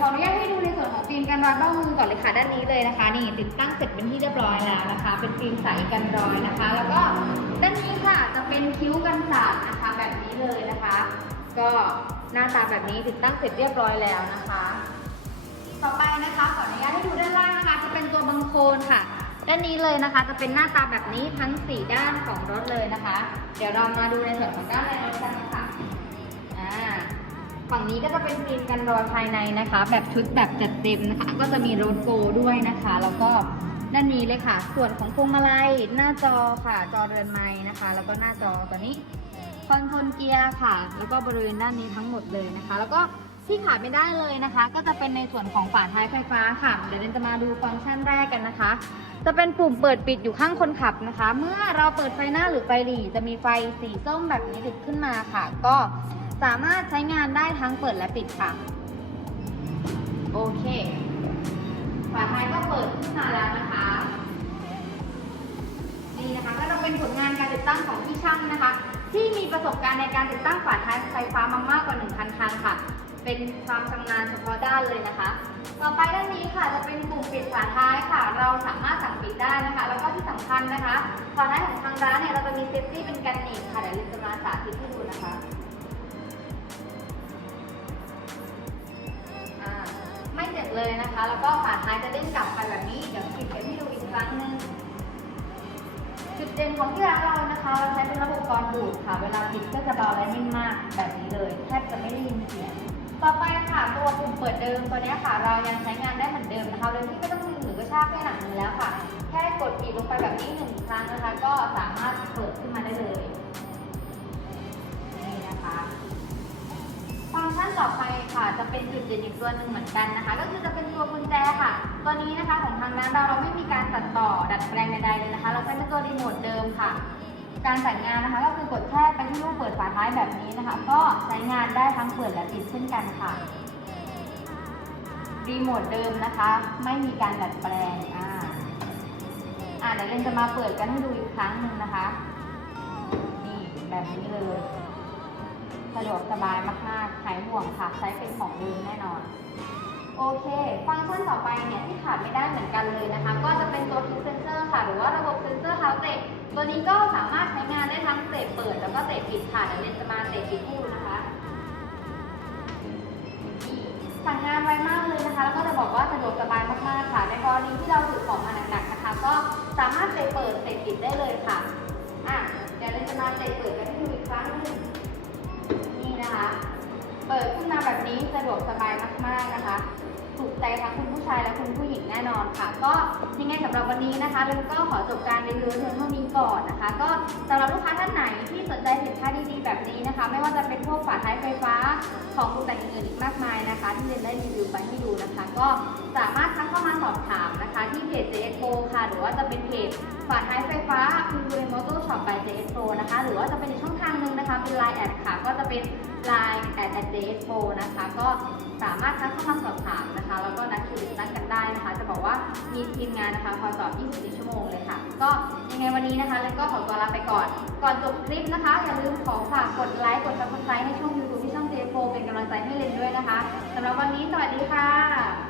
ขออนุญาตให้ดูในส่วนของฟิล์มกันรอยเบ้ามือก่อนเลยค่ะด้านนี้เลยนะคะ นี่ติดตั้งเสร็จเป็นที่เรียบร้อยแล้วนะคะ เป็นฟิล์มใสกันรอยนะคะ แล้วก็ด้านนี้ค่ะจะเป็นคิ้วกันสาดนะคะ แบบนี้เลยนะคะ ก็หน้าตาแบบนี้ติดตั้งเสร็จเรียบร้อยแล้วนะคะ ต่อไปนะคะขออนุญาตให้ดูด้านล่างนะคะ จะเป็นตัวบังโคลนค่ะ ด้านนี้เลยนะคะ จะเป็นหน้าตาแบบนี้ทั้ง 4 ด้านของรถเลยนะคะ เดี๋ยวเรามาดูในส่วนของด้านในรถกันค่ะอ่า ฝั่งนี้ก็จะเป็นฟิล์มกันรอยภายในนะคะ แบบชุดแบบจัดเต็มนะคะ ก็จะมีโรดโกด้วยนะคะ แล้วก็ด้านนี้เลยค่ะ ส่วนของพวงมาลัยหน้าจอค่ะ จอเรือนไม้นะคะ แล้วก็หน้าจอตัวนี้คอนโทรลเกียร์ค่ะ แล้วก็บริเวณด้านนี้ทั้งหมดเลยนะคะ แล้วก็ที่ขาดไม่ได้เลยนะคะ ก็จะเป็นในส่วนของฝาท้ายไฟฟ้าค่ะ เดี๋ยวเรนจะมาดูฟังก์ชันแรกกันนะคะ จะเป็นปุ่มเปิดปิดอยู่ข้างคนขับนะคะ เมื่อเราเปิดไฟหน้าหรือไฟหลีจะมีไฟสีส้มแบบนี้ติดขึ้นมาค่ะ ก็ สามารถใช้งานได้ทั้งเปิดและปิดค่ะ โอเค ฝาท้ายก็เปิดขึ้นมาแล้วนะคะ นี่นะคะก็จะเป็นผลงานการติดตั้งของพี่ช่างนะคะ ที่มีประสบการณ์ในการติดตั้งฝาท้ายไฟฟ้ามามากกว่า 1,000คันค่ะ เป็นความชำนาญเฉพาะด้านเลยนะคะ ต่อไปด้านนี้ค่ะจะเป็นปุ่มปิดฝาท้ายค่ะ เราสามารถสั่งปิดได้นะคะ แล้วก็ที่สำคัญนะคะ ฝาท้ายของทางร้านเนี่ยเราจะมีเซฟตี้เป็นกันหนีบค่ะเดี๋ยวลินจะมาสาธิตให้ดูนะคะ เลยนะคะ แล้วก็ฝาท้ายจะเด้งกลับไปแบบนี้ เดี๋ยวปิดกันให้ดูอีกครั้งหนึ่งจุดเด่นของที่ร้านเรานะคะเราใช้เป็นระบบกรดูดค่ะ เวลาปิดก็จะเบาและนิ่มมากแบบนี้เลยแทบจะไม่ได้ยินเสียง ต่อไปค่ะตัวปุ่มเปิดเดิมตัวนี้ค่ะ เรายังใช้งานได้เหมือนเดิมนะคะโดยที่ไม่ต้องดึงหรือกระชากด้วยหนังมือแล้วค่ะ แค่กดปีบลงไปแบบนี้หนึ่งครั้งนะคะ ก็สามารถเปิดขึ้นมาได้เลยนี่นะคะ ฟังก์ชันต่อไป จะเป็นจุดเด่นอีกตัวหนึ่งเหมือนกันนะคะ ก็คือจะเป็นตัวกุญแจค่ะ ตัวนี้นะคะของทางร้านเราเราไม่มีการตัดต่อดัดแปลงใดๆเลยนะคะ เราใช้เป็นตัวรีโมทเดิมค่ะ การจัดงานนะคะ ก็คือกดแค่ไปที่รูปเปิดฝาท้ายแบบนี้นะคะ ก็ใช้งานได้ทั้งเปิดและปิดเช่นกันค่ะรีโมทเดิมนะคะ ไม่มีการดัดแปลงอ่าอ่าเดี๋ยวเรนจะมาเปิดกันให้ดูอีกครั้งหนึ่งนะคะ นี่แบบนี้เลย สะดวกสบายมากๆ หายห่วงค่ะ ใช้เป็นของเดิมแน่นอน โอเค ฟังก์ชันต่อไปเนี่ยที่ขาดไม่ได้เหมือนกันเลยนะคะ ก็จะเป็นตัวคิกเซนเซอร์ค่ะ หรือว่าระบบเซนเซอร์เท้าเตะ ตัวนี้ก็สามารถใช้งานได้ทั้งเตะเปิด แล้วก็เตะปิดค่ะ เดี๋ยวเรนจะมาเตะปิดให้ดูนะคะนี่สั่งงานไวมากเลยนะคะ แล้วก็จะบอกว่าสะดวกสบายมากๆค่ะ ในกรณีที่เราถือของมาหนักๆนะคะ ก็สามารถเตะเปิดเตะปิดได้เลยค่ะ อะ เดี๋ยวเรนจะมาเตะเปิดกันให้ดู นี้สะดวกสบายมากๆนะคะถูกใจทั้งคุณผู้ชายและคุณผู้หญิงแน่นอนค่ะ ก็ยังไงสำหรับวันนี้นะคะเบนก็ขอจบการรีวิวเพียงเท่านี้ก่อนนะคะ ก็สำหรับลูกค้าท่านไหนที่สนใจสินค้าดีๆแบบนี้นะคะ ไม่ว่าจะเป็นพวกฝาท้ายไฟฟ้าของตกแต่งอื่นอีกมากมายนะคะ ที่เรนได้รีวิวไปให้ดูนะคะ ก็สามารถทักเข้ามาสอบถามนะคะ ที่เพจ JXO ค่ะ หรือว่าจะเป็นเพจฝาท้ายไฟฟ้าคุณดูในมอเตอร์ช็อป by JXO นะคะ หรือว่าจะเป็นอีกช่องทางหนึ่งนะคะเป็น Line แอดค่ะก็จะเป็น Line แอดแอดเดสโนะคะ ก็สามารถทักเข้ามาสอบถามนะคะ แล้วก็นัดคิวนัดกันได้นะคะ จะบอกว่ามีทีมงานนะคะคอยตอบ 24 ชั่วโมงเลยค่ะ ก็ยังไงวันนี้นะคะเลนก็ขอตัวลาไปก่อน ก่อนจบคลิปนะคะ อย่าลืมขอฝากกดไลค์ กดซับสไครต์ให้ช่องยูทูบที่ช่อง JXO เป็นกำลังใจให้เลนด้วยนะคะสำหรับวันนี้สวัสดีค่ะ